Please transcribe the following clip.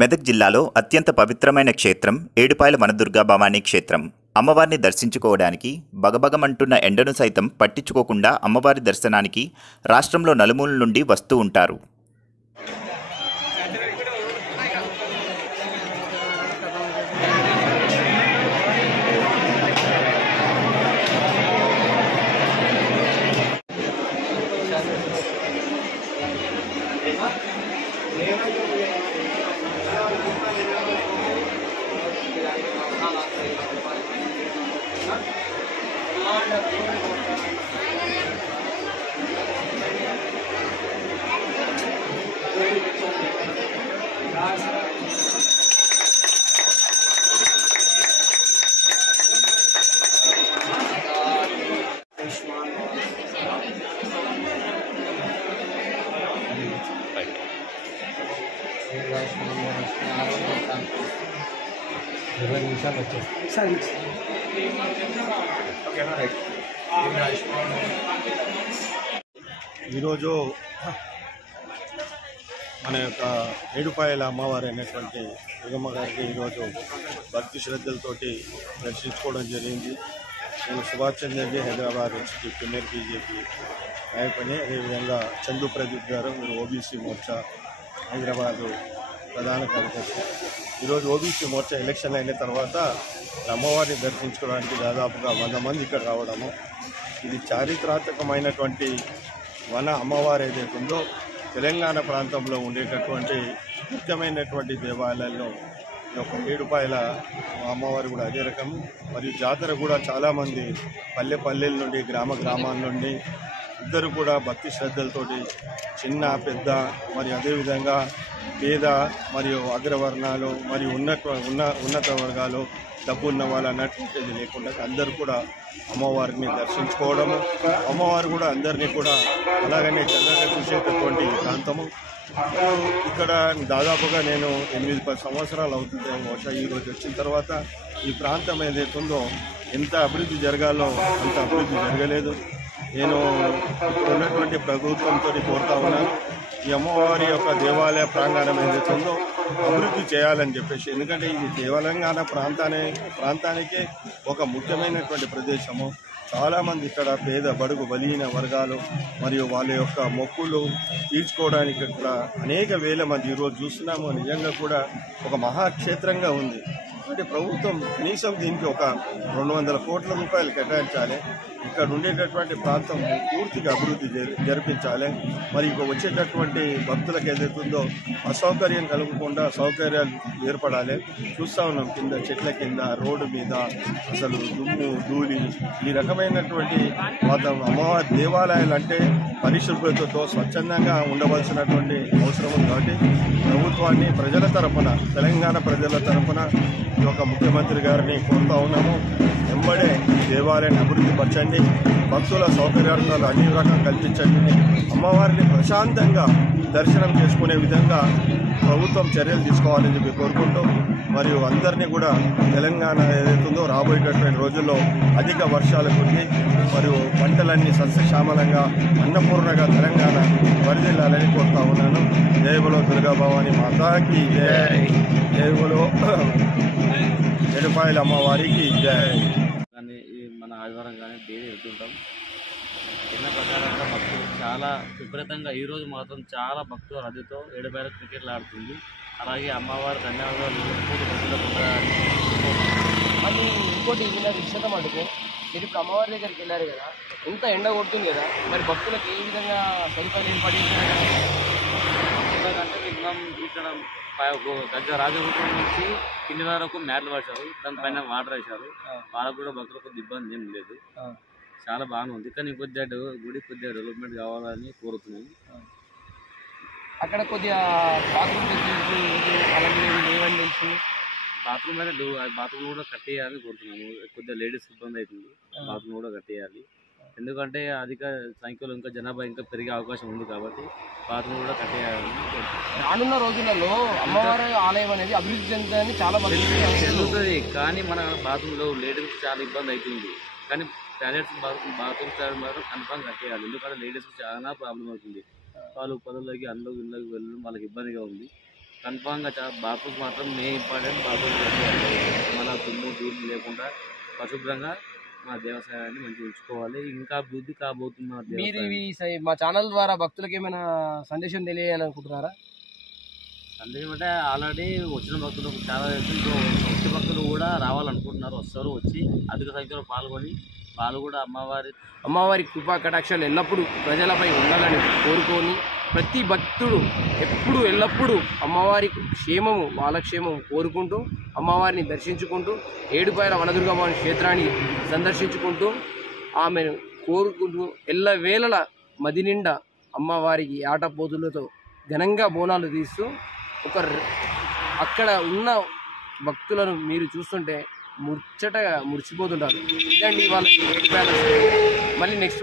మెదక్ జిల్లాలో అత్యంత పవిత్రమైన క్షేత్రం ఏడుపాయల వనదుర్గా భవానీ క్షేత్రం. అమ్మవారిని దర్శించుకోవడానికి బగబగమంటున్న ఎండను సైతం పట్టించుకోకుండా అమ్మవారి దర్శనానికి రాష్ట్రంలో నలుమూలల నుండి వస్తూ ఉంటారు. ఈరోజు మన యొక్క ఏడుపాయల అమ్మవారు అయినటువంటి దుర్గమ్మ గారికి ఈరోజు భక్తి శ్రద్ధలతోటి దర్శించుకోవడం జరిగింది. నేను సుభాష్ చంద్రజీ హైదరాబాద్ ప్రీమియర్ బీజేపీ నాయకుని, అదేవిధంగా చందు ప్రదీప్ గారు మీరు ఓబీసీ మోర్చా హైదరాబాదు ప్రధాన కార్యదర్శి. ఈరోజు ఓబీసీ మోర్చా ఎలక్షన్ అయిన తర్వాత అమ్మవారిని దర్శించుకోవడానికి దాదాపుగా 100 మంది ఇక్కడ రావడము. ఇది చారిత్రాత్మకమైనటువంటి వన అమ్మవారు ఏదైతే ఉందో తెలంగాణ ప్రాంతంలో ఉండేటటువంటి ముఖ్యమైనటువంటి దేవాలయాల్లో ఒక ఏడుపాయల అమ్మవారు కూడా అదే రకం. మరియు జాతర కూడా చాలామంది పల్లెల నుండి గ్రామాల నుండి ఇద్దరు కూడా భక్తి శ్రద్ధలతోటి చిన్న పెద్ద మరియు అదేవిధంగా పేద మరియు అగ్రవర్ణాలు మరియు ఉన్నత వర్గాలు డబ్బు ఉన్న వాళ్ళు అన్నటువంటిది లేకుండా అందరూ కూడా అమ్మవారిని దర్శించుకోవడము, అమ్మవారు కూడా అందరినీ కూడా అలాగనే చల్లగా చూసేటటువంటి ప్రాంతము. ఇక్కడ దాదాపుగా నేను 8-10 సంవత్సరాలు అవుతుంది బహుశా. ఈరోజు వచ్చిన తర్వాత ఈ ప్రాంతం ఏదైతుందో ఎంత అభివృద్ధి జరగాలో అంత అభివృద్ధి జరగలేదు. నేను ఇప్పుడు ఉన్నటువంటి ప్రభుత్వంతో కోరుతా ఉన్నాను, ఈ అమ్మవారి యొక్క దేవాలయ ప్రాంగణం ఏదైతే ఉందో అభివృద్ధి చేయాలని చెప్పేసి. ఎందుకంటే ఇది తెలంగాణ ప్రాంతానికే ఒక ముఖ్యమైనటువంటి ప్రదేశము. చాలామంది ఇక్కడ పేద బడుగు బలహీన వర్గాలు మరియు వాళ్ళ యొక్క మొక్కులు తీర్చుకోవడానికి ఇక్కడ అనేక వేల మంది ఈరోజు చూస్తున్నాము. నిజంగా కూడా ఒక మహాక్షేత్రంగా ఉంది. అంటే ప్రభుత్వం కనీసం దీనికి ఒక 200 కోట్ల రూపాయలు కేటాయించాలి. ఇక్కడ ఉండేటటువంటి ప్రాంతం పూర్తిగా అభివృద్ధి జరిపించాలి. మరి ఇక వచ్చేటటువంటి భక్తులకు ఏదైతుందో అసౌకర్యం కలగకుండా సౌకర్యాలు ఏర్పడాలి. చూస్తూ ఉన్నాం కింద చెట్ల కింద రోడ్డు మీద అసలు దుమ్ము ధూళి ఈ రకమైనటువంటి అమ్మవారి దేవాలయాలు అంటే పరిశుభ్రతతో స్వచ్ఛందంగా ఉండవలసినటువంటి అవసరం ఉంది. కాబట్టి ప్రభుత్వాన్ని ప్రజల తరఫున తెలంగాణ ప్రజల తరఫున ఈ యొక్క ముఖ్యమంత్రి గారిని కోరుతా ఉన్నాము, వెంబడే దేవాలయాన్ని అభివృద్ధి పరచండి, భక్తుల సౌకర్యార్థాలు అన్ని రకాలు కల్పించండి, అమ్మవారిని ప్రశాంతంగా దర్శనం చేసుకునే విధంగా ప్రభుత్వం చర్యలు తీసుకోవాలని చెప్పి కోరుకుంటూ, మరియు అందరినీ కూడా తెలంగాణ ఏదైతుందో రాబోయేటటువంటి రోజుల్లో అధిక వర్షాలు కురిగి మరియు పంటలన్నీ సస్యశ్యామలంగా అన్నపూర్ణగా తెలంగాణ వరిదిల్లాలని కోరుతా ఉన్నాను. జయబలో దుర్గా భవానీ మాతాకి జై, జయబలో ఏడుపాయల అమ్మవారికి జై. కానీ మన ఆదివారం కానీ డైలీ వెళ్తుంటాం. చిన్న ప్రకారంగా భక్తులు చాలా విపరీతంగా ఈరోజు మాత్రం చాలా భక్తుల రద్దీతో ఏడుపాయల క్రికెట్లు ఆడుతుంది. అలాగే అమ్మవారి ధన్యవాదాలు మళ్ళీ ఇంకోటి విషయం అడుగు, మీరు ఇప్పుడు అమ్మవారి దగ్గరికి వెళ్ళారు కదా, ఎంత ఎండ కొడుతుంది కదా, మరి భక్తులకు ఏ విధంగా సదుపాయాలు ఏర్పడించారు? ఎందుకంటే ఇక్కడ గజ రాజగుట్టం నుంచి కింది వరకు మ్యాట్లు పట్టారు, దానిపైన వాటర్ వేశారు. వాళ్ళకు కూడా భక్తులకు కొద్ది ఇబ్బంది ఏం లేదు, చాలా బాగుంది. కానీ కొద్దిగా గుడి కొద్దిగా డెవలప్మెంట్ కావాలని కోరుతున్నాం. అక్కడ కొద్దిగా బాత్రూమ్ బాత్రూమ్ అయితే బాత్రూమ్ కూడా కట్టేయాలని కోరుతున్నాము. కొద్దిగా లేడీస్ ఇబ్బంది అవుతుంది, బాత్రూమ్ కూడా కట్టేయాలి. ఎందుకంటే అధిక సంఖ్యలో ఇంకా జనాభా ఇంకా పెరిగే అవకాశం ఉంది కాబట్టి బాత్రూమ్ కూడా కట్టేయాలని కోరుతున్నాం. రానున్న రోజులలో అమ్మవారి ఆలయం అనేది అభివృద్ధి చెందుతుందని చాలా మంది చెందుతుంది. కానీ మన బాత్రూంలో లేడీస్కి చాలా ఇబ్బంది అవుతుంది. కానీ టాయిలెట్స్ బాత్రూమ్ సైడ్ మాత్రం కన్ఫర్మ్ కట్టేయాలి. ఎందుకంటే లేడీస్కి చాలా ప్రాబ్లం అవుతుంది. వాళ్ళు పనులకి ఇళ్ళకి వెళ్ళడం వాళ్ళకి ఇబ్బందిగా ఉంది. కన్ఫామ్గా బాపుకి మాత్రం మెయిన్ ఇంపార్టెంట్. బాపు మన దుమ్ము ధూళి లేకుండా పరిశుభ్రంగా మా దేవస్థానాన్ని మంచిగా ఉంచుకోవాలి. ఇంకా అభివృద్ధి కాబోతున్న మీరు మా ఛానల్ ద్వారా భక్తులకు ఏమైనా సందేశం తెలియాలనుకుంటున్నారా? సందేశం అంటే ఆల్రెడీ వచ్చిన భక్తులకు చాలా వచ్చే భక్తులు కూడా రావాలనుకుంటున్నారు, వస్తారు. వచ్చి అధిక సంఖ్యలో పాల్గొని వాళ్ళు కూడా అమ్మవారి కృపా కటాక్షాలు ఎల్లప్పుడూ ప్రజలపై ఉండాలని కోరుకొని ప్రతి భక్తుడు ఎప్పుడు ఎల్లప్పుడూ అమ్మవారి క్షేమము వాళ్ళ క్షేమము కోరుకుంటూ అమ్మవారిని దర్శించుకుంటూ ఏడుపాయల వనదుర్గమ్మవారి క్షేత్రాన్ని సందర్శించుకుంటూ ఆమెను కోరుకుంటూ ఎల్లవేళల మది నిండా అమ్మవారికి ఆటపోతులతో ఘనంగా బోనాలు తీస్తూ అక్కడ ఉన్న భక్తులను మీరు చూస్తుంటే ముచ్చటగా మురిచిపోతుంటారు. ఇదండి వాళ్ళ మళ్ళీ నెక్స్ట్